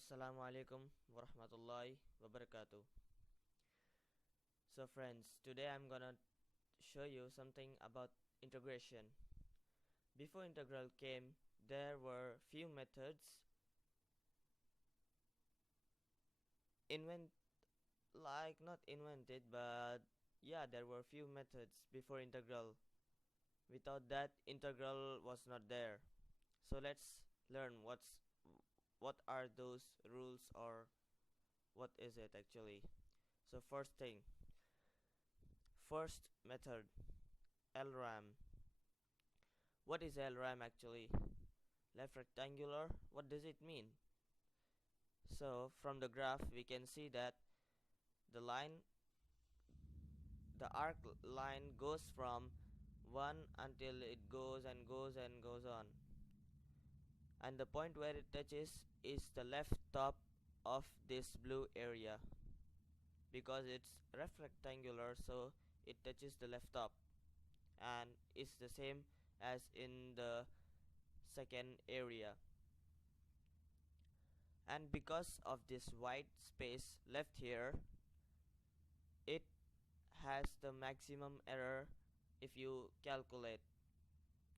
Assalamualaikum warahmatullahi wabarakatuh. So friends, today I'm gonna show you something about integration. Before integral came, there were few methods invent not invented, but yeah, there were few methods before integral. Without that, integral was not there. So let's learn what are those rules, or what is it actually. So first method, LRAM. What is LRAM actually? Left rectangular. What does it mean? So from the graph we can see that the line the arc line goes from 1 until it goes and goes and goes on, and the point where it touches is the left top of this blue area. Because it's left rectangular, so it touches the left top, and it's the same as in the second area. And because of this white space left here, it has the maximum error. If you calculate,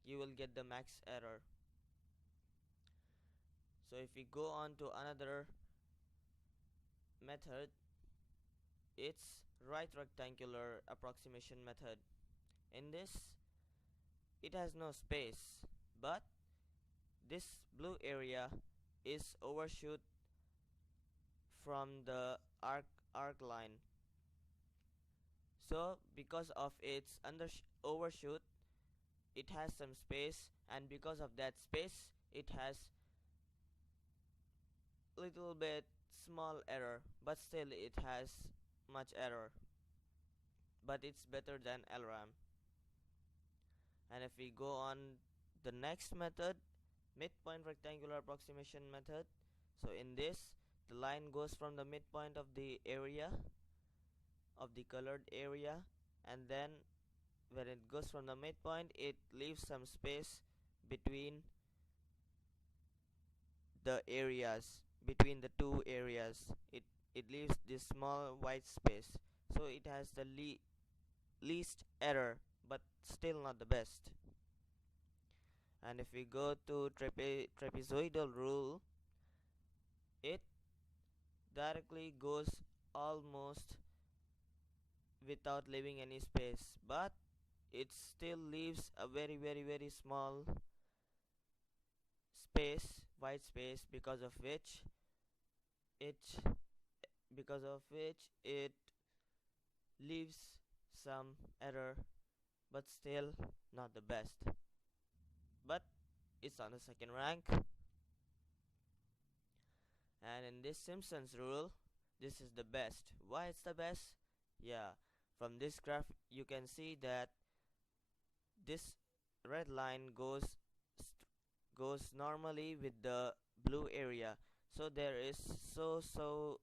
you will get the max error. So if we go on to another method, it's right rectangular approximation method. In this, it has no space, but this blue area is overshoot from the arc line. So because of its overshoot, it has some space, and because of that space it has little bit small error, but still it has much error, but it's better than LRAM. And if we go on the next method, midpoint rectangular approximation method, so in this, the line goes from the midpoint of the area, of the colored area, and then when it goes from the midpoint, it leaves some space between the areas, between the two areas. It leaves this small white space, so it has the least error, but still not the best. And if we go to trapezoidal rule, it directly goes almost without leaving any space, but it still leaves a very small space, white space, it because of which it leaves some error, but still not the best. But it's on the second rank. And in this Simpsons rule, this is the best. Why it's the best? Yeah, from this graph you can see that this red line goes normally with the blue area, so there is so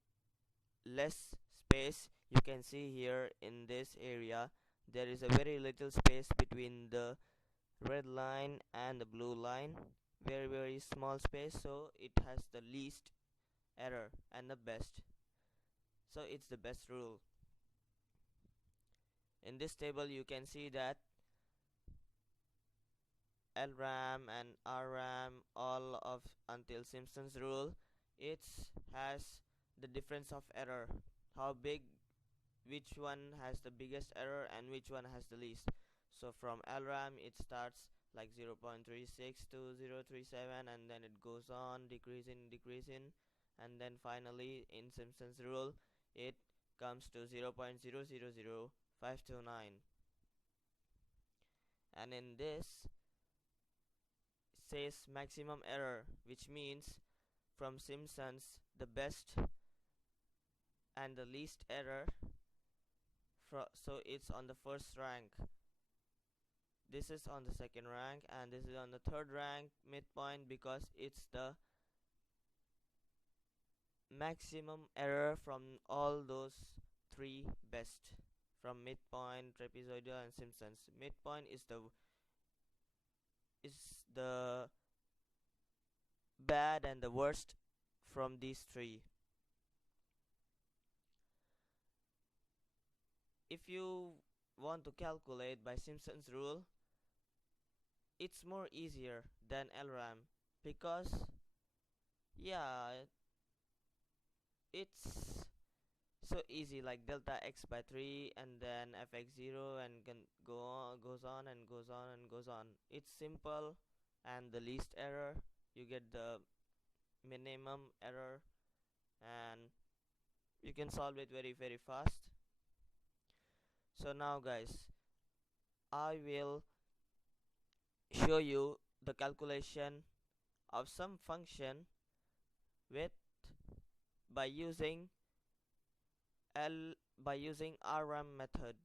less space. You can see here in this area there is a very little space between the red line and the blue line, very small space, so it has the least error and the best. So it's the best rule. In this table you can see that LRAM and RRAM, all of until Simpsons rule, it has the difference of error, how big, which one has the biggest error and which one has the least. So from LRAM it starts like 0.36 to 0.37, and then it goes on decreasing, and then finally in Simpsons rule it comes to 0.000529. And in this says maximum error, which means from Simpsons the best and the least error, so it's on the first rank. This is on the second rank, and this is on the third rank, midpoint, because it's the maximum error from all those three best, from midpoint, trapezoidal, and Simpsons. Midpoint is the bad and the worst from these three. If you want to calculate by Simpson's rule, it's more easier than LRAM because yeah, it's so easy, like delta x by 3 and then fx0 and can goes on and goes on and goes on. It's simple and the least error. You get the minimum error and you can solve it very very fast. So now guys, I will show you the calculation of some function with by using RRAM method.